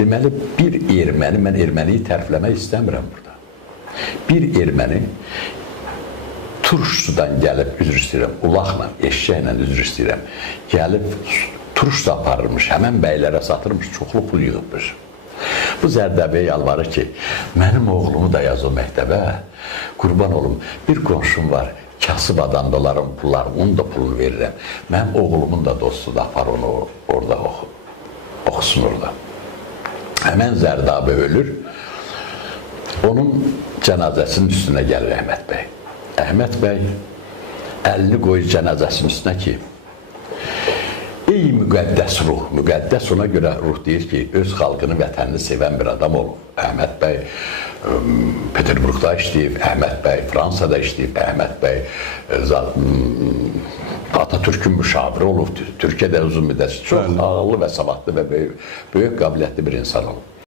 Deməli, bir erməni, mən erməniyi tərifləmək istəmirəm burada. Bir erməni Turşsudan gəlib, üzr istəyirəm, ulaqla, eşşəklə üzr istəyirəm, gəlib turşsa aparırmış, həmən bəylərə satırmış, çoxlu pul yığıbmış. Bu Zərdəbiyə yalvarır ki, mənim oğlumu da yaz o məktəbə, qurban olum, bir qonşum var, kasıb adamda onların pulları, onun da pulunu verirəm. Mənim oğlumun da dostu da apar onu orada oxusun orada. Həmən Zərdabi ölür, onun cənazəsinin üstünə gəlir Əhməd bəy. Əhməd bəy əlini qoyur cənazəsinin üstünə ki, ey müqəddəs ruh, müqəddəs ona görə ruh deyir ki, öz xalqını, vətənini sevən bir adam olub. Əhməd bəy Peterburqda işləyib, Əhməd bəy Fransada işləyib, Əhməd bəy Atatürk'ün müşaviri olub, Türkiyədə uzun müddət çox ağıllı və savadlı və böyük qabiliyyətli bir insan olub.